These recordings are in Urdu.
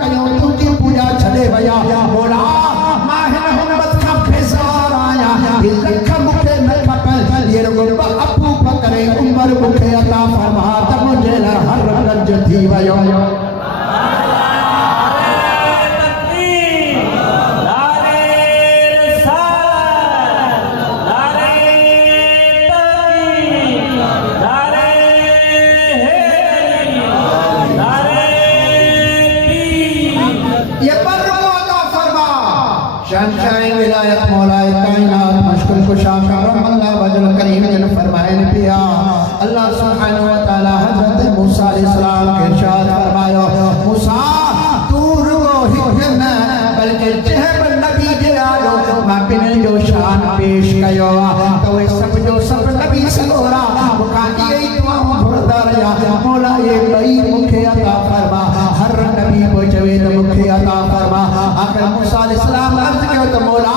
کیوں تجھی پوجا چھڑے ویا مولا ماہ محمد کا پیزار آیا لکھ مکھے نکھ پل یہ رگو ابو بکر عمر مکھے عطا فرما تب مجھے ہر رج تھی ویا شہنشاہ ولایت مولا کائنات مشکل کشا کرم اللہ وجل کریم جن فرمائے پیا اللہ سبحانہ وتعالی حضرت موسیٰ علیہ السلام کے ارشاد فرمایا موسیٰ تو رو حکم بلکہ جہب نبی جلالو ماں بن جو شان پیش کیو تو سب جو سب نبی سلورا مکانی ای دعاوں بھردا رہا مولا یہ بئی مکھے عطا فرما ہر نبی کو جوید مکھے عطا فرما آخر موسیٰ علیہ السلام عرض کیوں تو مولا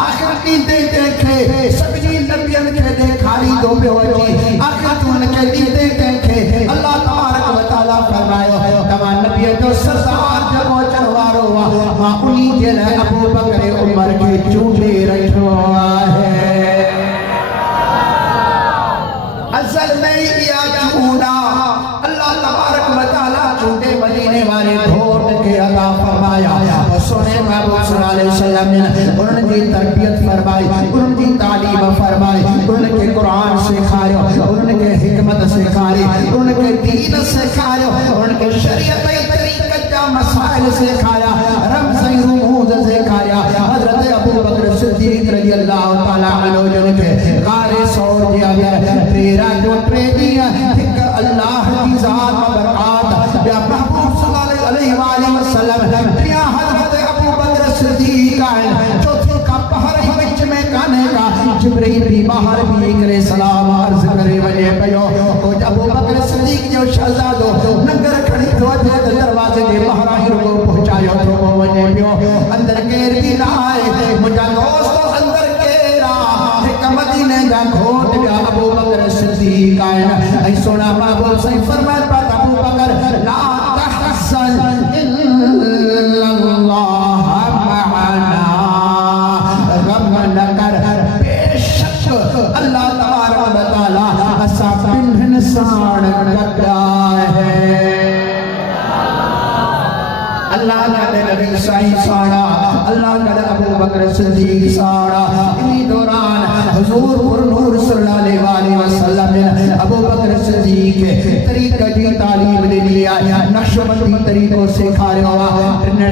آخر کی دیکھے سبجی نبیان کے دیکھاری دو بے ہوئی آخر تون کے دیکھے اللہ تبارک و تعالیٰ فرمائے تمام نبیان جو سردار جب و چروارو ماں انہی جل ابو بکر عمر کے چونڈے رکھو ہے ازل میں یا چونڈا اللہ تبارک و تعالیٰ چونڈے مدینے والے دھوٹ کے عطا فرمایا سونے محبوب صلی اللہ علیہ وسلم نے انہوں نے تربیت فرمائی انہوں نے تعلیم فرمائی انہوں نے قرآن سکھایا انہوں نے حکمت سکھائی انہوں نے دین سکھایا انہوں نے شریعت طریقہ کا مسائل سکھایا رمز رموز سکھایا حضرت ابو بکر صدیق رضی اللہ تعالیٰ عنہ جن کے غار سور دیا گیا تیرا جو دیا اللہ کی ذات و برکات یا محبوب صلی اللہ علیہ وآلہ وسلم یا حضرت ابو بکر صدیق آئے چوتھے کا پہر بچ میں کانے کا جبریل بھی باہر بھی کرے سلام عرض کرے وجہ پیو ابو بکر صدیق جو شہزادو نگر کھڑی تو دروازے کے باہر آئی رکو پہنچایا تو وجہ پیو اندر کیر بھی لائے مجھا دوستو اندر کیرا ایک مدینے جا کھوٹ گیا ابو بکر صدیق آئے ای سونا محبوب صحیح فرمائے پاک ابو بکر لا تحسن اللہ معنا غم نکر بے شک اللہ تبارک و تعالی اسا پنہن ساڑ کٹا ہے اللہ کا نبی صحیح ساڑا اللہ کا ابو بکر صدیق ساڑا انہی دوران حضور پر نور صلی اللہ علیہ وسلم نے ابو بکر صدیق کے طریقہ کی تعلیم دے لیا نقشبندی طریقوں سے کھارے ہوا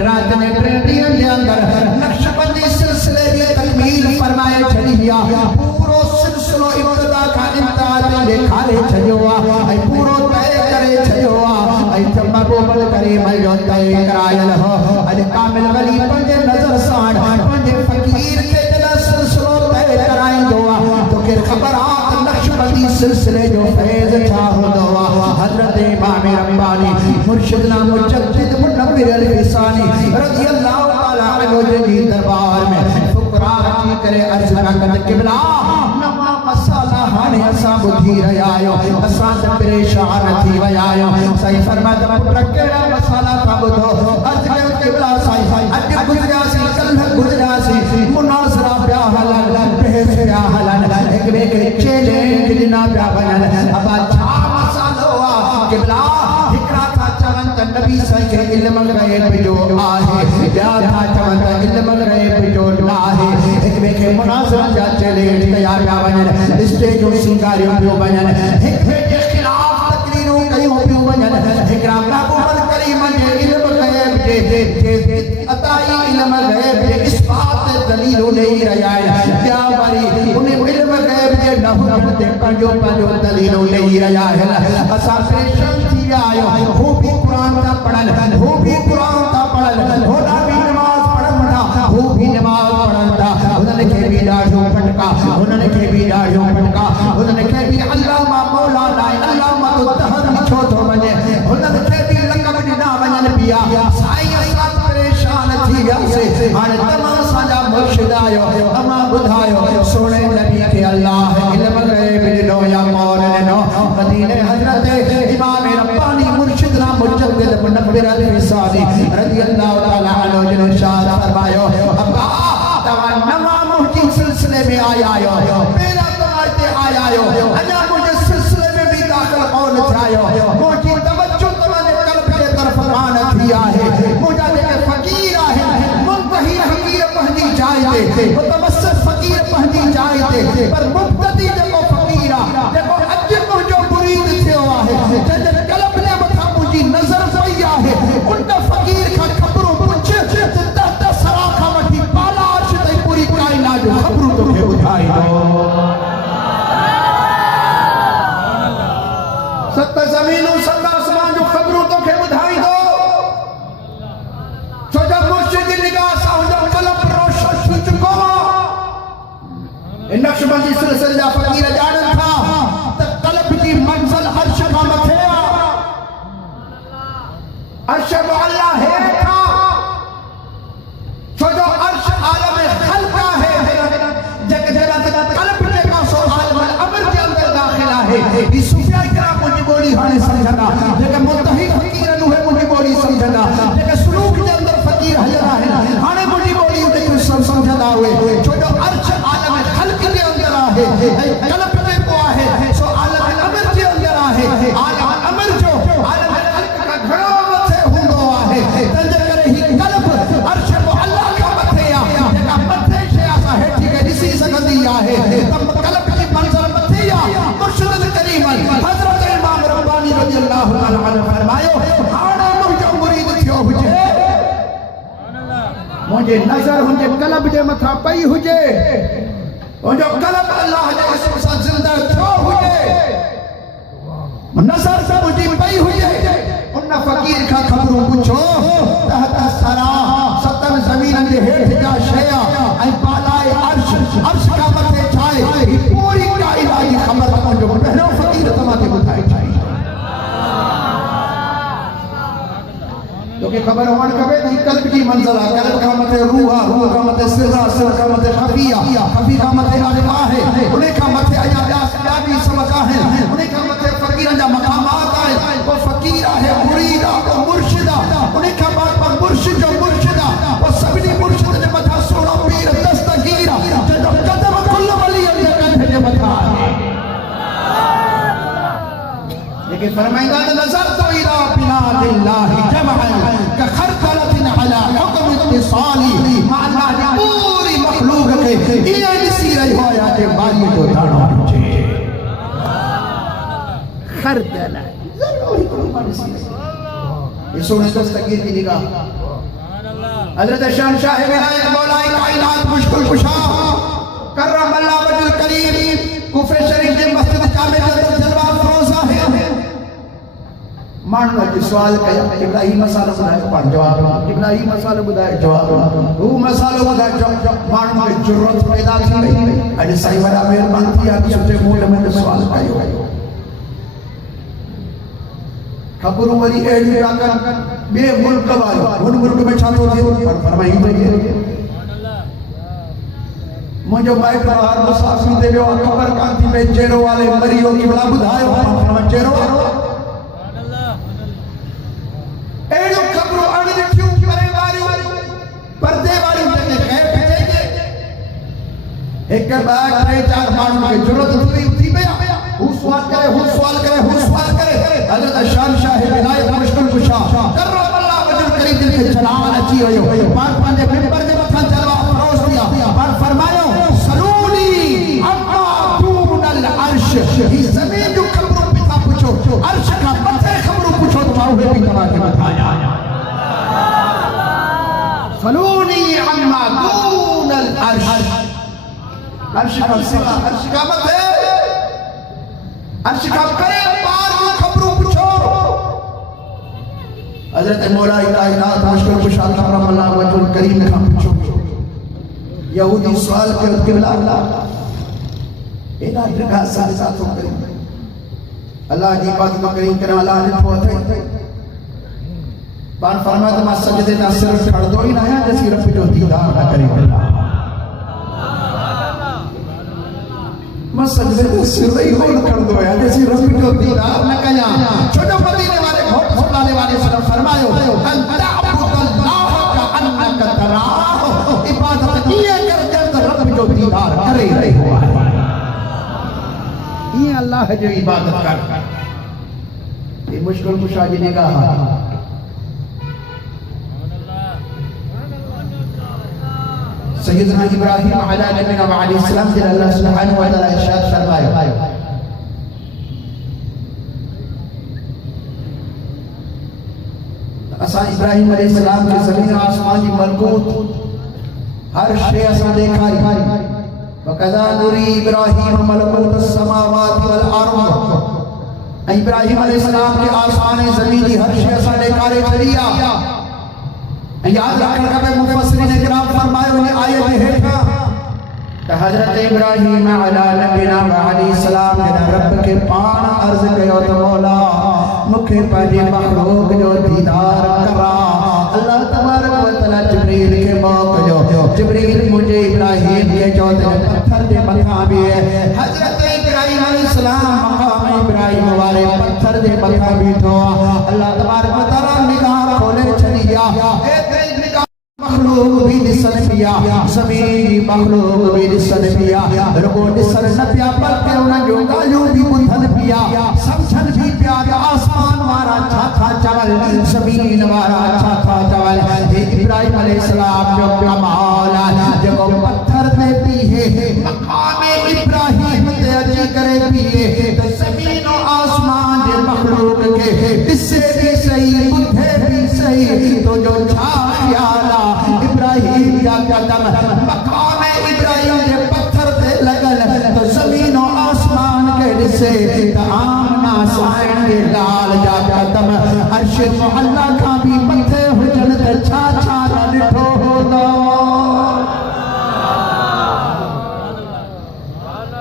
رات میں پریڈیاں دے اندر نقشبندی سلسلے کی تکمیل فرمائے چھڑی گیا پورو سلسلو ابتدا کا انتہا دے کھارے چھڑی ہوا پورو تائے کرے چھڑی ہوا جمع کو بل کرے مل جو تائے کرائل ہو کامل ولی پنجے نظر ساڑ پنجے فقیر کے جلہ سلسلو تائے کرائیں دعا تو پھر خبرات نقشبندی سلسلے جو فیض چاہو دعا حضرت امام ربانی مرشدنا مجدد منور الفسانی رضی اللہ تعالیٰ عنہ جدید دربار میں فقرار کی کرے عرض رکھت قبلہ نوا مسالہ ہانے اسا بدھی رہایو اسا پریشان تھی ویایو صحیح فرماتا پٹکڑا مسالہ تھا بدھو عرض کرے قبلہ صحیح اج گزراسی کل گزراسی مناظرہ بیا حلال بحث بیا حلال ایک بے کے چیلنج جنا بیا بنال ابا چھا مسالہ ہوا قبلہ ہکرا تھا چونتا نبی صحیح کے علم غیب جو آہے یا تھا چونتا علم غیب جو آہے ایک بے کے مناظرہ جا چیلنج تیار بیا بنال اسٹیجوں سنگاریوں پیو بنال ایک بے کے خلاف تقریروں کئیوں پیو بنال ہکرا محبوب کریم جے علم غیب جے عطائی علم غیب جے اس بات دلیلوں نہیں رہائے کیا باری انہیں علم غیب جے نحو تے پنجو دلیلوں نہیں رہائے اسا پریشان تھی آئے ہو بھی قرآن تا پڑھن ہو بھی قرآن تا پڑھن ہو بھی نماز پڑھن ہو بھی نماز پڑھن تا انہوں نے کہ بھی ڈاڑھوں پھٹکا انہوں نے کہ بھی ڈاڑھوں پھٹکا انہوں نے کہ بھی علامہ مولانا علامہ التحر لکھو تو بنے انہوں نے کہ بھی لقب جنا بنن پیا سائی اسات پریشان تھی گیا سے آنے تمام ساجا مرشد آئے اما بدھائے سونے نبی کے اللہ علم غیب جنو یا مول جنو مدینہ حضرت امام ربانی مرشدنا مجدد منور الفسانی رضی اللہ تعالیٰ عنہ جن ارشاد فرمایا ابا تمہا نوا مجھے سلسلے میں آیا میرا تمہارتے آیا انا مجھے سلسلے میں بھی داخل قول چاہیا مجھے توجہ تمہارے قلب کے طرف آنا دیا ہے مجھے دیکھ فقیر آئے منتہی حقیر پہنی جائے متوسط فقیر پہنی جائے پر مبتدی دیکھو فقیرہ دیکھو عجب جو برید تھے ہوا ہے جن قلب نے بتا مجھے نظر پیا ہے انہا فقیر کا خبروں پچھ تحت سراخہ وٹی پالا عرش تے پوری کائنات جو خبروں تو کے بجھائی دو ست زمینوں ست آسمان جو خبروں تو کے بجھائی دو تو جب مرشد نگاہ ساہو جب قلب روشن چھو چکو نقش بندی سلسلہ فقیر جانن تھا تب قلب کی منزل عرش کا متھیا عرش معلہ ہے تھا چھو جو عرش عالم خلقہ ہے جگہ قلب جگہ سو عالم الامر کے اندر داخلہ ہے یہ صوفیہ کرام مجھے بولی ہانے سمجھنا جگہ منتحق فقیر انوہ مجھے بولی سمجھنا جگہ سلوک کے اندر فقیر حجرہ ہے ہانے مجھے بولی سمجھنا ہوئے چھو جو عرش عالم خلق کے اندر آئے قلب میں کو آئے سو عالم الامر کے اندر آئے عالم الامر جو عالم خلق کا گھڑا متھے ہونگو آئے تنجر کرے ہی قلب عرش کو اللہ کا متھے آئے جگہ متھے شیعہ ہے ٹھیک ہے اسی سگدی آئے تب قلب کی منظر متھے آئے مرشد کریم حضرت امام ربانی رضی اللہ عنہ فرمائے آنا مجھے مرید تھیو ہوجے مجھے نظر ہنجے قلب جے متھا پئی ہوجے مجھے قلب اللہ جے اسم ساتھ زندہ تھو ہوجے نظر سے مجھے پئی ہوجے انہا فقیر کا خبروں پچھو تحت سرا ستم زمین اندے ہیٹھ جا شیعہ اے بالائے عرش کا متے چھائے پوری کائنائی خبر جو پہلو فقیر تمہاتے بتھائی چھائے تو کہ خبر ہونے کبھے دی قلب کی منزلہ قلب کا مت روح کا مت سرہ کا مت خفیہ کا مت علماء ہے انہیں کا مت عیابی سمجھا ہے انہیں کا مت فقیرہ جا مقامات آئے وہ فقیرہ ہے مریدہ وہ مرشدہ انہیں کا بات پر مرشد جو مرشدہ وہ سبنی مرشد جو متھا سوڑا پیر دستگیرہ جو قدم کل ولی علیہ کندھے جو متھا ہے لیکن فرمائیں گا نظر تو الہ بلاد اللہ جمعا کخرقلت علی حکم اتصالی معنی پوری مخلوق کے یہ نسی رہی ہو یا کہ باری کو دانا پوچھے خردلہ یہ سونے دستگیر کی نگاہ حضرت شہنشاہ ولایت مولائی کائنات مشکل کشا کرم اللہ وجہ الکریم کفر شریف کے مسجد کامل جلوہ فروزہ ہے مانو جو سوال کیا ابراہیم مسئلہ بدائے پڑھ جواب ابراہیم مسئلہ بدائے جواب وہ مسئلہ بدائے جواب مانو میں جرت پیدا تھی اجھے صحیح ورہ مہربان تھی آتی سوچے مولے میں سوال کیا خبروں وری ایڈی راکر بے ملک والے ان ملک میں چھاتے ہوتے فرمائی تو یہ مجھے مائک باہر مسافی دے جو خبر کانتی میں چیرو والے مریوں کی بلا بدھائے فرمائی چیرو ایڈو خبروں آنے کیوں کرے واری پردے واری جنے خیر پیچھے گے ایک بار کرے چار مانو کے جرت تھی بیا ہوں سوال کرے حضرت شہنشاہ ولایت مشکل کشا کرم اللہ وجہ کریم دل کے چلان اچھی ہوئے پاک پاندے ممبر دے متھا چلوا فروز دیا پر فرمایا سلونی اما دون العرش ہی زمین جو خبروں پتا پوچھو عرش کا متھے خبروں پوچھو تو ماہو بھی تمہا کے بتایا سلونی اما دون العرش عرش کا سوا عرش کا متھے عرش کا کرے پار کو خبروں پوچھو حضرت مولا کائنات مشکل کشا کرم اللہ وجہ الکریم کا پوچھو یہودی سوال کے قبلہ اللہ اینا درگاہ ساتھ ساتھ ہو کریم اللہ جی بات کو کریم کرنے اللہ نے پہت ہے بان فرمایا تو میں سجدے نہ صرف چھڑ دو ہی نہ ہے جیسی رب جو دیدار نہ کریم اللہ میں سجدے نہ صرف ہی کر دو ہے جیسی رب جو دیدار نہ کیا چھوٹا مدینے والے گھوٹ صلی اللہ علیہ وسلم فرمایو ان تعبد اللہ کأنک تراہ عبادت یہ کر جلد رب جو دیدار کرے رہے ہوا ہے یہ اللہ جو عبادت کر یہ مشکل کشا جی نگاہ سیدنا ابراہیم علیہ نبینا وعلیہ السلام جل اللہ سبحانہ وتعالی ارشاد فرمایا اسا ابراہیم علیہ السلام کے زمین آسمان کی ملکوت ہر شے اسا دیکھا وَقَذَا نُرِي إِبْرَاهِيمَ مَلَكُوتَ السَّمَاوَاتِ وَالْأَرْضِ ابراہیم علیہ السلام کے آسمان زمینی ہر شے اسا دیکھا رے چلیا یاد رکھنے کا میں مفسرین اکرام فرمائے انہیں آیت ہے کہ حضرت ابراہیم علیہ نبینا وعلیہ السلام نے رب کے پان عرض کیا تو مولا مکھے پہلے مخلوق جو دیدار کرا اللہ تبارک و تعالی جبریل کے موقع جو جبریل مجھے ابراہیم کے جو پتھر دے مکھا بھی ہے حضرت ابراہیم علیہ السلام مقام ابراہیم والے پتھر دے مکھا بھی تو اللہ تبارک و تعالی نگاہ کھولے چلیا مخلوق بھی دسن پیا زمین مخلوق بھی دسن پیا رکو دسن نہ پیا بلکہ انہاں جو گالوں بھی بدھن پیا سمجھن بھی پیا کہ آسمان وارا چھا چول زمین وارا چھا چول ابراہیم علیہ السلام جو کمال جو پتھر دے پیے مقام ابراہیم تے اجی کرے پیے تو زمین و آسمان دے مخلوق کے دسے بھی صحیح بدھے بھی صحیح تو جو چھا پیالا ابراہیم یا قدم مقام ابراہیم کے پتھر تے لگل تو زمین و آسمان کے دسے تو آمنا سائن کے لال جا قدم عرش محلہ کا بھی پتھے حجن تے چھا چھا لٹھو ہوگا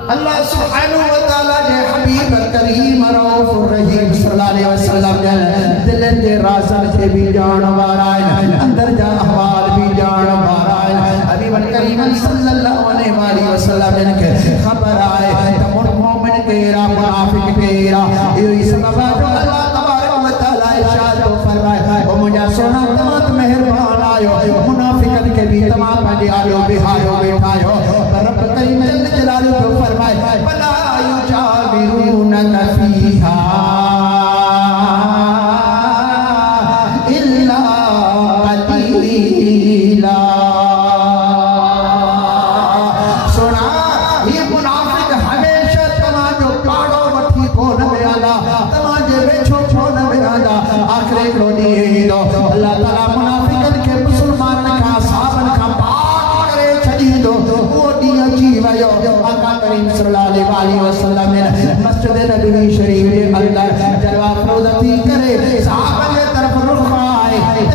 اللہ سبحانہ وتعالی نے حبیب کریم رؤوف الرحیم صلی اللہ علیہ وسلم نے دل دے رازن سے بھی جان وارائن اندر جا احوال بھی جان وارائن حبیب کریم صلی اللہ علیہ وسلم نے خبر آئے تمر مومن کیرا منافق کیرا یہ سبب اللہ تبارک و تعالی ارشاد فرمائے او مجھے سونا تمام مہربان آئے منافقت کے بھی تمام بندی آئے بہایو بیٹھائے رب کریم جل جلالہ کو فرمائے وَلَا يُجَاوِرُونَكَ فِيهَا إِلَّا قَلِيلًا سنا یہ منافق ہمیشہ تمام جو پاڑو وٹھی کو نہ بیادا تمام جو بیچو چھو نہ بیادا آخر کرو دیئے دو اللہ تعالیٰ منافقت کے مسلمان کا صحابن کا پاک کرے چھڑی دو وہ دیا جیوائیو آقا کریم صلی اللہ علیہ وسلم نے مسجد نبوی شریف کے اندر جلوہ فروضتی کرے صحابہ کے طرف رخ آئے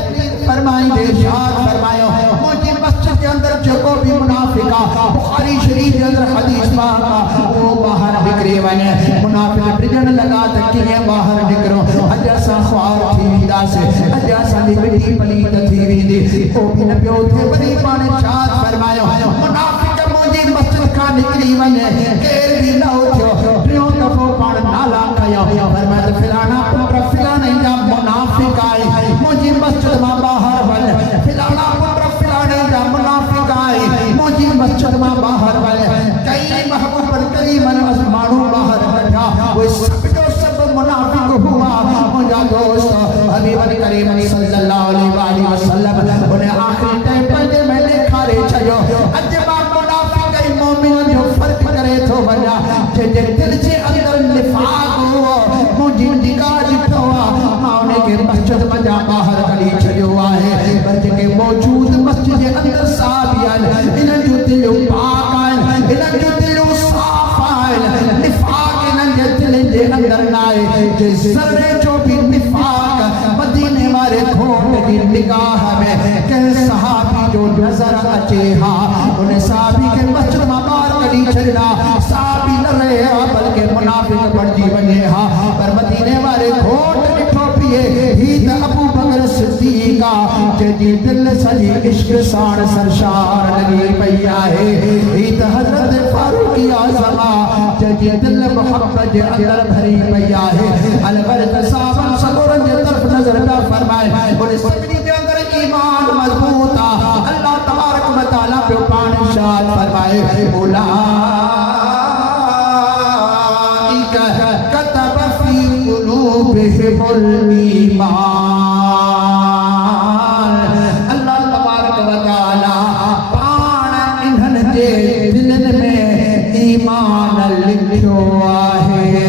فرمائی دے ارشاد فرمایا مجھے مسجد کے اندر جو کو بھی منافقہ بخاری شریف کے اندر حدیث پاکا وہ باہر بکرے ونے منافق پرجن لگا تکیے باہر نکرو اجاسا خوار تھی ویدہ سے اجاسا دی بڑی پلیت تھی ویدی وہ بھی نبیوں تھے بڑی پانے شاد فرمایا منافق مجھے مسجد کا نکلی ونے کیر بھی نہ ہوتیو پریوں دفعہ پاڑ نالا کیا فرمایا فلانا پتر فلانا یا منافق آئے مجھے مسجد میں باہر بنے فلانا پتر فلانا یا منافق آئے مجھے مسجد میں باہر بنے کئی محبوب پر کریم ازمانوں باہر بٹھا وہ سب جو سب منافق ہوا مجھا دوست حبیب کریم صلی اللہ علیہ وسلم انہیں آخری ٹائم پر میں دیکھا رہے چھو اجبا منافق ای مومن جو فرق کرے تو بجا جے دل سے اندر نفاق ہوا مجھے نگاہ جتوا ماؤنے کے مسجد مجا باہر کلی چھو آئے بلکہ کہ موجود مسجد کے اندر صحابیان انہیں جو دلوں پاک آئے انہیں جو دلوں صاف آئے نفاق انہیں جو دلیں دے اندر نائے جس ذرے جو بھی نفاق مدینے والے کھوٹ کی نگاہ میں کہ صحابی جو نظر اچے ہاں انہیں صحابی کے مسجد مبار کلی چھڑنا صحابی نہ رہے ہاں بلکہ منافق بڑھتی بنے ہاں پر مدینے والے کھوٹ نٹھو پیے ہی تا ابو بکر صدیقہ جی دل سجی عشق سان سرشار لگی پیا ہے ہی تا حضرت فاروقی آزمہ جی دل محبت اندر بھری پیا ہے البرد صاحب سبرن نظر عطا فرمائے اور سجدی دے اندر ایمان مضبوط اللہ تبارک و تعالی پہ پان ارشاد فرمائے اولئک کتب فی قلوبہم الایمان اللہ تبارک و تعالی پان انہن دے دلن میں ایمان لکھو آہے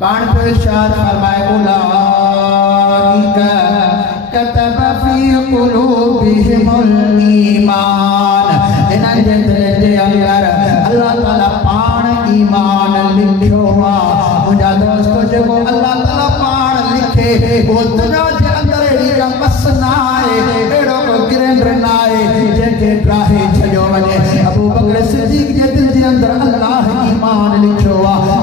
پان پر ارشاد فرمائے اولئک کتب فی قلوبہم الایمان انہاں دے دل دے اندر اللہ تعالی پان ایمان لکھو مجھا دوستو جب اللہ تعالی پان لکھے وہ دنیا دے اندر ایڑی کا مسنا ہے ایڑو کو گرنڈر نائے جن کے راہے چھجو وجے ابو بکر صدیق دے دل دے اندر اللہ ایمان لکھو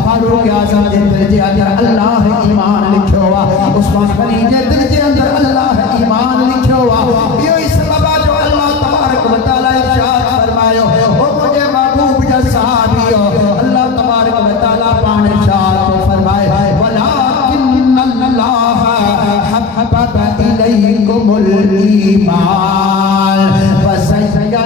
فاروق اعظم دے دل دے اندر اللہ ایمان لکھو عثمان غنی دے دل دے اندر اللہ ایمان لکھو یہ اس سبب جو اللہ تبارک و تعالی ارشاد فرمایا او مجھے محبوب جو صحابیو اللہ تبارک و تعالی پان ارشاد فرمائے ولکن اللہ حبب الیکم الایمان وزینہ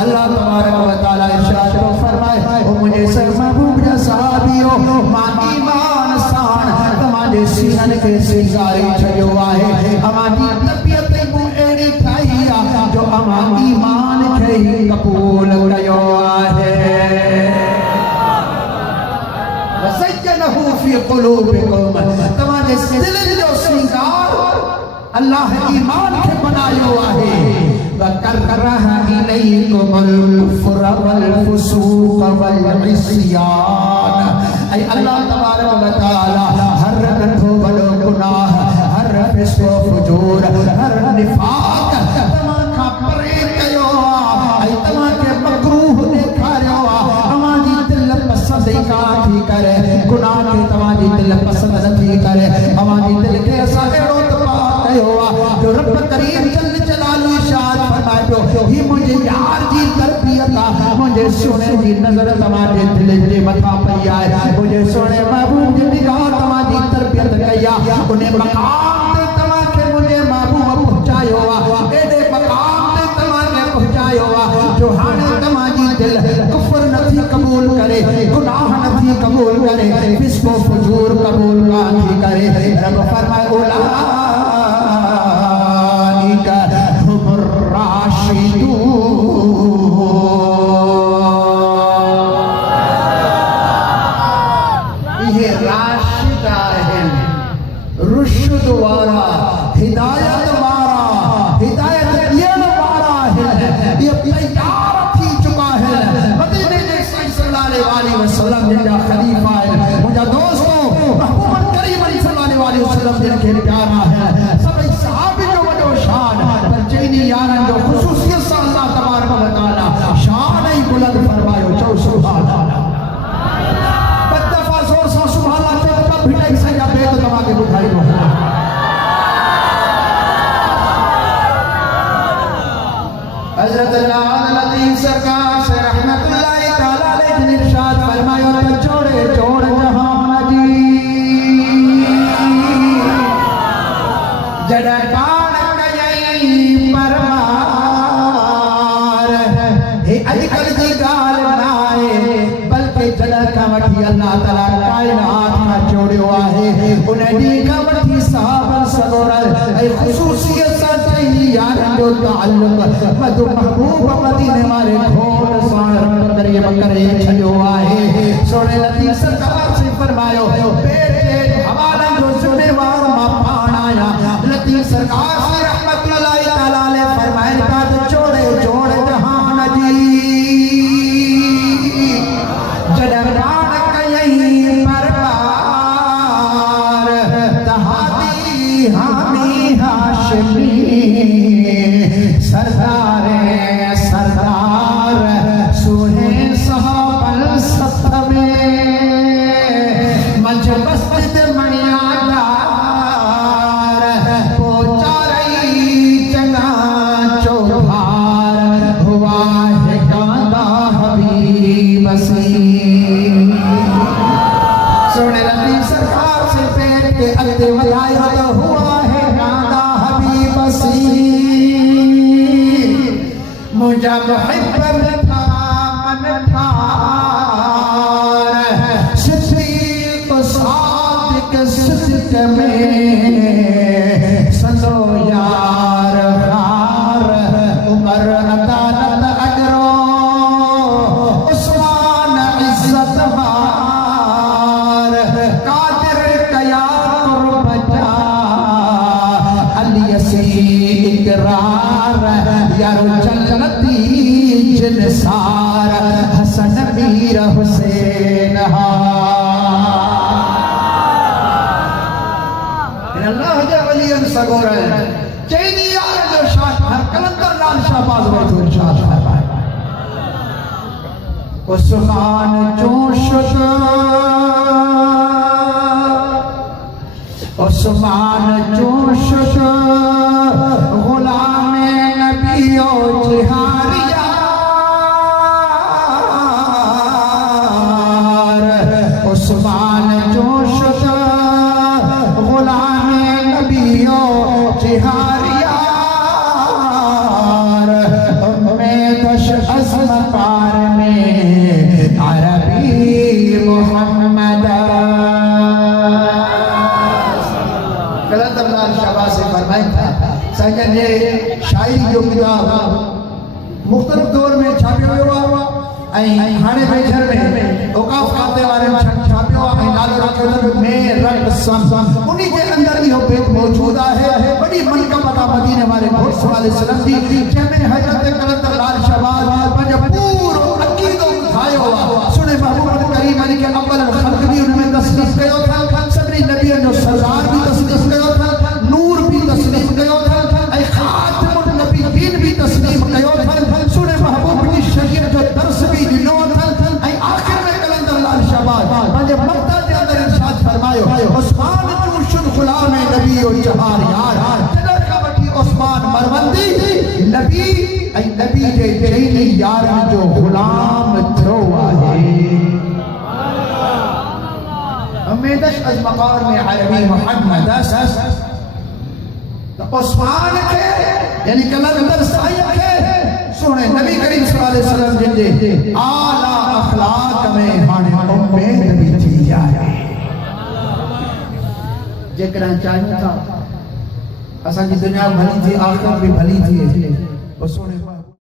اللہ تبارک و تعالی ارشاد فرمائے او مجھے سر محبوب جو صحابیو مان ایمان سان تمہارے سینن کے سنگاری چھجو آئے ہماری طبیعت کو ایڑی ٹھائیا جو ہماری ایمان کھئی قبول کیو آئے وَزَيَّنَهُ فِي قُلُوبِكُمْ تمہارے دل جو سنگار اللہ ایمان کے بنایو آئے وَكَرَّهَ إِلَيْكُمُ الْكُفْرَ وَالْفُسُوقَ وَالْعِصْيَانَ اے اللہ تبارک و تعالی ہر نٹھو بلو گناہ ہر فسق و فجور ہر نفاق تمام کا پرے کیو اے تمام کے مکروہ دیکھاریو ہماری دل پسند کاٹھی کرے گناہ کے تمہاری دل پسند نتھی کرے ہماری دل کے ایسا ایڑو تپا کیو جو رب کریم جل جلالہ ارشاد فرمائے ہی مجھے یار جی تربیتا مجھے سونے جی نظر تمہارے دل جے متھا پئی آئے مجھے سونے محبوب جی نگاہ تمہاری تربیت کیا انہیں مقام تے تمہارے مجھے محبوب پہنچائیو ایڈے مقام تے تمہارے پہنچائیو جو ہانے تمہاری دل کفر نتھی قبول کرے گناہ نتھی قبول کرے فسق و فجور قبول نتھی کرے رب فرمائے اولئک هم الراشدون یہ راشد ہے رشد وارا ہدایت وارا ہدایت دین وارا ہے یہ تیار تھی چکا ہے مدینے کے صلی اللہ علیہ وسلم جنجا خلیفہ ہے مجھا دوستو محبوب کریم صلی اللہ علیہ وسلم جن کے پیارا ہے سب صحابی جو وجہ شان پر چینی یارن جو خصوصیت سے اللہ تبارک و تعالی شان ہی بلند فرمائیو چو سبحان اللہ بدفع زور سا سبحان اللہ چو تب بھی ایک سجا بیت تبا کے بکھائی رو حضرت اللہ لطیف سرکار سے رحمت اللہ تعالی علیہ نے ارشاد فرمایا جوڑے جوڑ جہان جی جڑ پان کئی پروار ہے اجکل کی گال نائے بلکہ جڑ کا وٹھی اللہ تعالی کائنات میں جوڑیو آئے انہیں دی کا وٹھی صحابہ سنورل اے خصوصیت ساتھی یارن جو تعلق مدو محبوب مدینے مارے کھوٹ سان رب کریم کرے چھجو آئے سوڑے لطیف سرکار سے فرمائیو بیٹے حوالہ جو ذمہ وار ماں پانایا لطیف سرکار سے رحمت اللہ تعالیٰ نے فرمائے بات جوڑے جوڑ جہان جی جڑ پان کئی کے اگتے ولایا تو ہوا ہے نادا حبیب سی مجھا محب تھا من ٹھار صدیق صادق صدق میں سنو یار غار عمر عدالت اجرو عثمان عزت بار قادر قیا قرب جا علی سی اقرار یارو جنتی جنسار حسن میر حسین اللہ جا ولی سگور ہے چینی یار جو شاہ کلندر لال شاہ باز ورطور شاہ فرمائے عثمان چونشد عثمان چونشد غلام نبی و جہاریار عثمان چونشد غلام نبی و جہاریار میں دش عظم پار میں عربی محمد کلندر لال شہباز سے فرمائیں تھا سیکنڈ یہ شاعری جو کتاب مختلف دور میں چھاپے ہوئے ہوا ہانے بیچھر میں اوقاف کھاتے والے چھاپے ہوا نالو رکھے میں رب سم انہی کے اندر یہ بیت موجودہ ہے بڑی منقبتہ مدینے والے بہت سوالے سلام دی جہمیں حضرت کلندر لال شہباز جب پورو عقید و کھائے ہوا سنے محبوب کریم علی کے اول خلق بھی انہوں میں تصدیق گئے تھا سبری نبی جو سردار بھی تصدیق گئے تھا نور بھی تصدیق گئے تھا اے خاتم النبیین بھی تصدیق گئے تھا سنے محبوب کی شریعت جو درس بھی دنوں تھا اے آخر میں کلندر لال شہباز مجھے مقتہ کے اندر ارشاد فرمائے عثمان چونشد غلام نبی و جہار یار جنر کا بٹی عثمان مروندی نبی اے نبی جے چینی یار جو غلام تھرو آئے امیدش از مقار میں عربی محمد عثمان کے یعنی کلندر سائیہ کے سونے نبی کریم صلی اللہ علیہ وسلم جن دے آلہ اخلاق میں ہانے امید بھی تھی جائے جکران چاہیے تھا اسا کی دنیا بھلی تھی آخر بھی بھلی تھی وہ سونے